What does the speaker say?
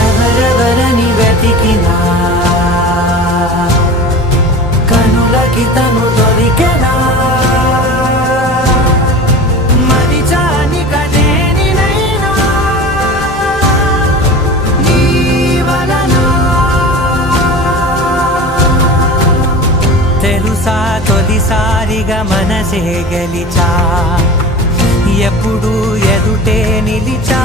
ఎవరెవరని వెతికినా కనులకి తను దొరికెనా మరిచాని కనేనినైనా నీ వలన తెలుసా తొలిసారిగా మనసే గెలిచా ఎప్పుడు ఎదుటే నిలిచా